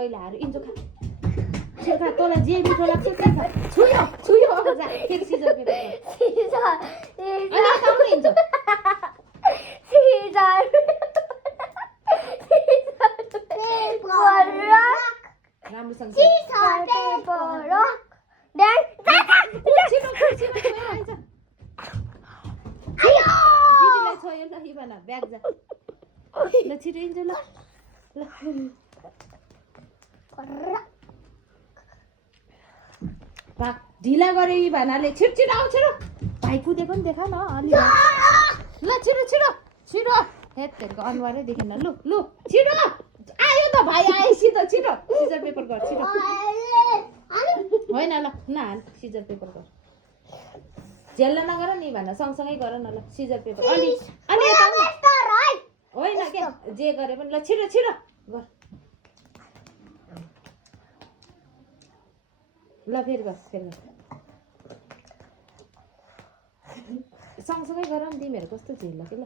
कहिले हार इन्जो खा तँलाई जे मिठो लाग्छ त्यही खा छुयो अब जा फेरि सिजर पेपर इन्जो राम्रोसँग दिदीलाई छोयो ल इभाना ब्याग जा ल छिटो इन्जो ल ढिला गरे इभानाले छिटो आउँछ र भाइ कुदेको नि देखा न अलि ल छिटो हेतहरूको अनुहारै देखिन लु छिटो आयो त भाइ आएपछि त छिटो सिजर पेपर गर छिटो होइन ल नहाल सिजर पेपर गर झेल्न नगर नि भन सँगसँगै गर न ल सिजर पेपर अलि होइन के जे गरे पनि ल छिटो गर ल फेरि गर सँगसँगै गर नि तिमीहरू कस्तो झेल्ला कि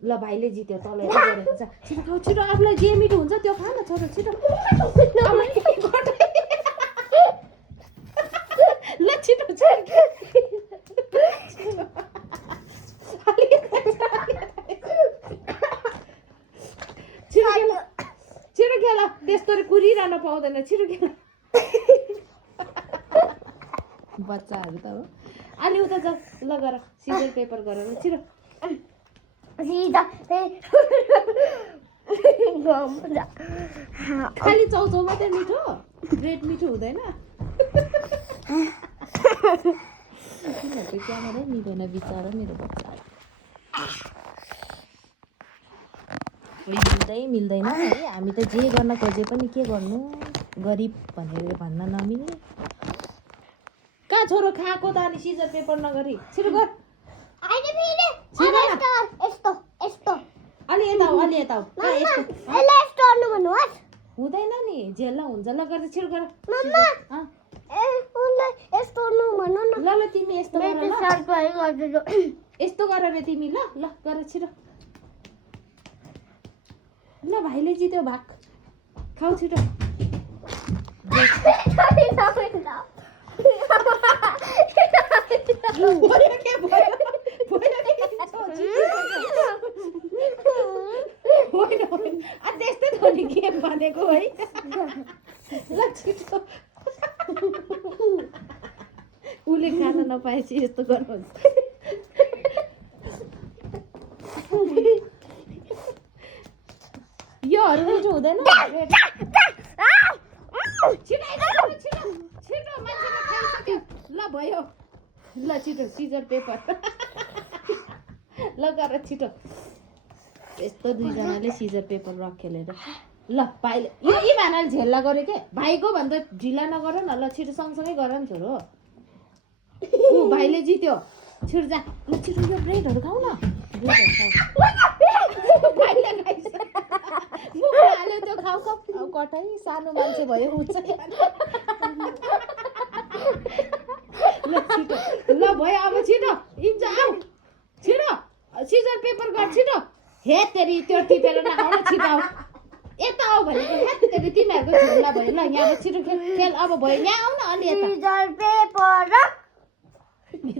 ल भाइले जित्यो तँलाई गरेर जा छिटो आफूलाई जे मिठो हुन्छ त्यो खा न छोटो छिटो ल छिटो खेल त्यस्तो कुरिरहन पाउँदैन छिटो खेल बच्चाहरू त हो अलि उता जा ल गर सिजर पेपर गरेर छिटो खालि चाउचाउ मात्रै मिठो ब्रेड मिठो हुँदैन क्यामेरै मिल्दैन बिचरा मेरो बच्चा मिल्दैन है हामी त जे गर्न खोजे पनि के गर्नु गरिब भनेर भन्न नमिल्ने कहाँ छोरो खाएको त अनि सिजर पेपर नगरी छिटो गर अलि यता हुँदैन नि झेल्ला हुन्छ ल गर्दा छिटो गर ल तिमी यस्तो गर रे तिमी ल गर छिटो ल भाइले जित्यो भाग खाऊ छिटो त्यस्तै त नि गेम भनेको है ल छिटो उसले खान नपाएपछि यस्तो गर्नुहुन्छ योहरू मिठो हुँदैन छिटो मान्छेले खाइसक्यो ल भयो ल छिटो सिजर पेपर ल गर छिटो यस्तो दुईजनाले सिजर पेपर रक खेलेर ल भाइले यो इभानाले झेल्ला गऱ्यो के भाइको भन्दा ढिला नगर न ल छिटो सँगसँगै गर नि छोरो ऊ भाइले जित्यो छिटो जा ल छिटो यो ब्रेडहरू खाऊ न भाइले हाल्यो त्यो खाऊ कठै सानो मान्छे भयो ऊ चाहिँ ल छिटो ल भयो अब छिटो इन्जो आऊ छिटो सिजर पेपर गर छिटो हे तेरी त्यो टिपेर नआउन छिटो आऊ यता आऊ भनेको हे तेरी तिमीहरूको झोला भयो ल यहाँ छिटो खेल अब भयो यहाँ आऊ न अलि यता सिजर पेपर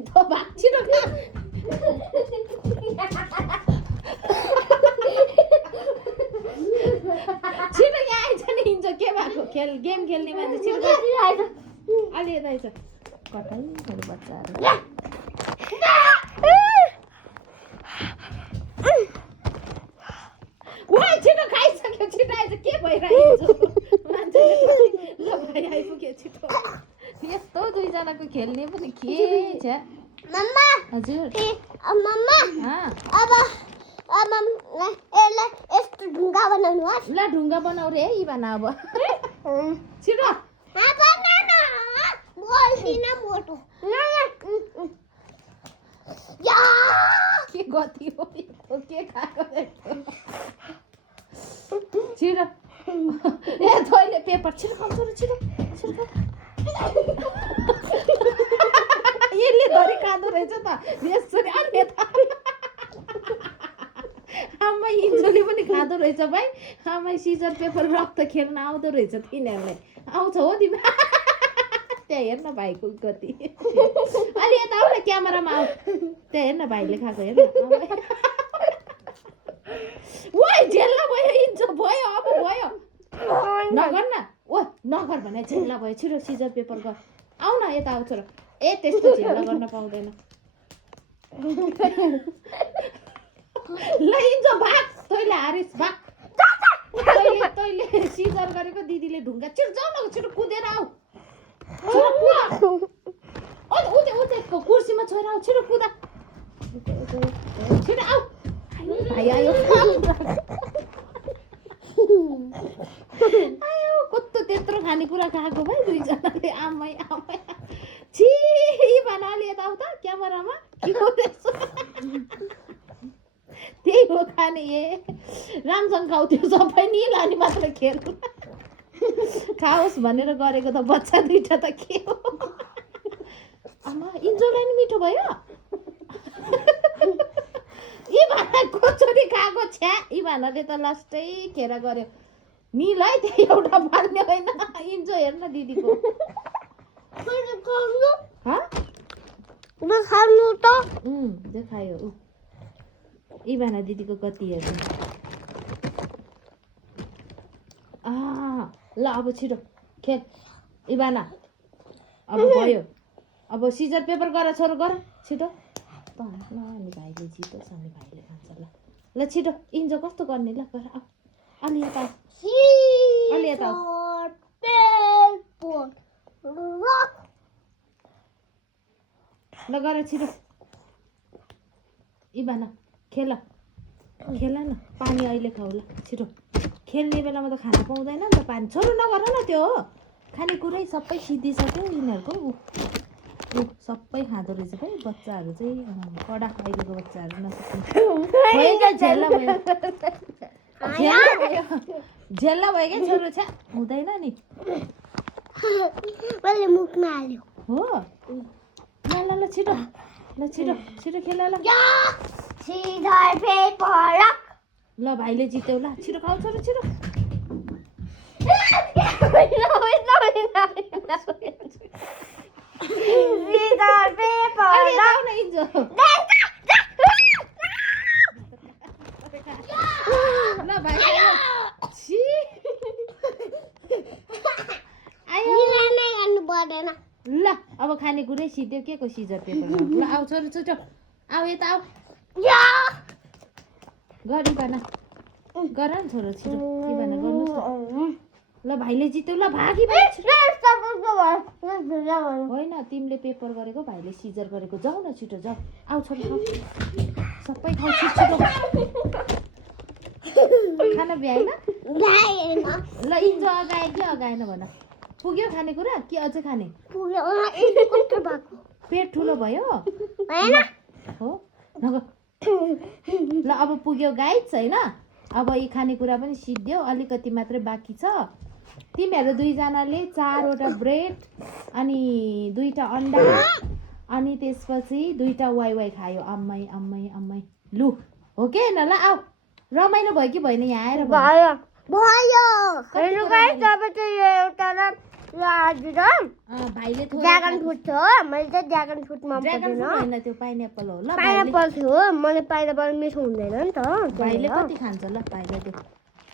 तो भाग छिटो छिटो यहाँ आइज नि हिँड्छ के भएको खेल गेम खेल्ने मान्छे छिटो अलि यता आइज कतै मेरो बच्चाहरू छिटो खाइसक्यो छिटो आइज के भइरहेको मान्छेले ल भाइ आइपुग्यो छिटो यस्तो दुईजनाको खेल्ने पनि के छ मम्मा हजुर मम्मा अब यसलाई यस्तो ढुङ्गा बनाउनु होस् ल ढुङ्गा बनाऊ रे इभाना अब छिटो के गति हो के खाएको छिटो ए तैँले पेपर छिटो खाउँछ र छिटो यसले धरि खाँदो रहेछ त यसरी अनि यता आमा इन्जोले पनि खाँदो रहेछ भाइ आमा सिजर पेपर रक त खेल्न आउँदो रहेछ तिनीहरूलाई आउँछ हो तिमी त्यहाँ हेर्न भाइको गति अलि यता आऊ न क्यामेरामा आऊ त्यहाँ हेर्न भाइले खाएको हेर्न ओइ झेल्ला भयो इन्जो भयो अब भयो नगर न ओ नगर भने झेल्ला भयो छिटो सिजर पेपर गर आऊ न यता आउँछ र ए त्यस्तो झेल्ला गर्न पाउँदैन ल इन्जो भाग तैँले हारिस भाग तैँले सिजर गरेको दिदीले ढुङ्गा छिटो जाऊ न छिटो कुदेर आऊ उतै कुर्सीमा छोएर आऊ छिटो कुदा छिटो आऊ भाइ आयो आयो कस्तो त्यत्रो खानेकुरा खाएको भाइ दुईजनाले आमै आमै छि भन अलि यता आऊ त क्यामेरामा के गर्दैछ त्यही हो खाने ए रामसँग खाऊ त्यो सबै नि लाने मात्र खेल खाओस् भनेर गरेको त बच्चा दुईटा त के हो आमा इन्जोलाई नि मिठो भयो इभानाको छोरी खाएको छ्या इभानाले त लास्टै खेर गर्यो निलाई त्यही एउटा पार्ने होइन इन्जो हेर्न दिदीको खानु त देखायो इभाना दिदीको गति हेर्नु ल अब छिटो खेल इभाना अब भयो अब सिजर पेपर गर छोरो गर छिटो अनि भाइले जितोस् अनि भाइले खान्छ ल ल छिटो इन्जो कस्तो गर्ने ल गर आऊ अलि यता अलि यता ल गर छिटो इभाना खेल खेल न पानी अहिले खाऊ ल छिटो खेल्ने बेलामा त खाना पाउँदैन नि त पानी छोरो नगर न त्यो हो खानेकुरै सबै सिद्धिसक्यो यिनीहरूको सबै खाँदो रहेछ है बच्चाहरू चाहिँ कडा अहिलेको बच्चाहरू नसक्ने झेल्ला भयो क्या छोरो छ्या हुँदैन नि मुखमा हाल्यो हो ल ल ल छिटो ल छिटो छिटो खेल ल सिजर पेपर ल भाइले जित्यौ ल छिटो खाऊ छोरो छिटो सिजर पेपर न इन्जो ल भाइ आयो गर्नु पर्दैन ल अब खानेकुरै सिध्यो के को सिजर पेपर ल आऊ छोरो छिटो आऊ यता आऊ गर इभाना गर न छोरो छिटो इभाना गर्नुहोस् न ल भाइले जित्यौ ल भागी होइन तिमीले पेपर गरेको भाइले सिजर गरेको जाऊ न छिटो जाऊ आऊ छोरो खाऊ सबै खाऊ छिटो खाना भ्याएन ल इन्जो अगाए कि अगाएन भन पुग्यो खानेकुरा कि अझै खाने पेट ठुलो भयो हो ल अब पुग्यो गाइस होइन अब यी खानेकुरा पनि सिद्धियो अलिकति मात्रै बाँकी छ तिमीहरू दुईजनाले 4वटा ब्रेड अनि 2टा अन्डा अनि त्यसपछि 2टा वाइ खायो अम्मै अम्मै अम्मै लु हो के न ल आऊ रमाइलो भयो कि भएन यहाँ आएर भयो हेर्नु गाइस अब चाहिँ यो एउटा भाइले ड्रागन फ्रुट थियो मैले चाहिँ ड्रागन फ्रुट मन पर्दैन होइन त्यो पाइनएप्पल हो ल पाइनएप्पल थियो मैले पाइनएप्पल मिठो हुँदैन नि त भाइले कति खान्छ ल भाइले त्यो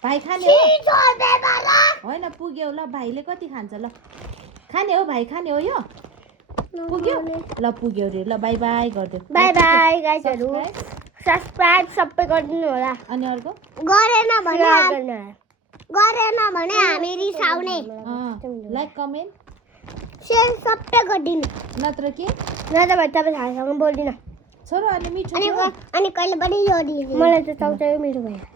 भाइ खाने हो होइन पुग्यो ल भाइले कति खान्छ ल खाने हो भाइ खाने हो यो पुग्यो ल पुग्यो रे ल बाई बाई गरिदियो बाई बाई गाइसहरु सब्स्क्राइब सबै गरिदिनु होला अनि अर्को गरेन भने हामी रिसाउने लाइक कमेन्ट शेयर सबै गरिदिनु नत्र के नत्र भए तपाईँ हामीसँग बोल्दिन छोरो अनि मिठो अनि कहिले पनि यो मलाई त चाउचाउ मिठो भयो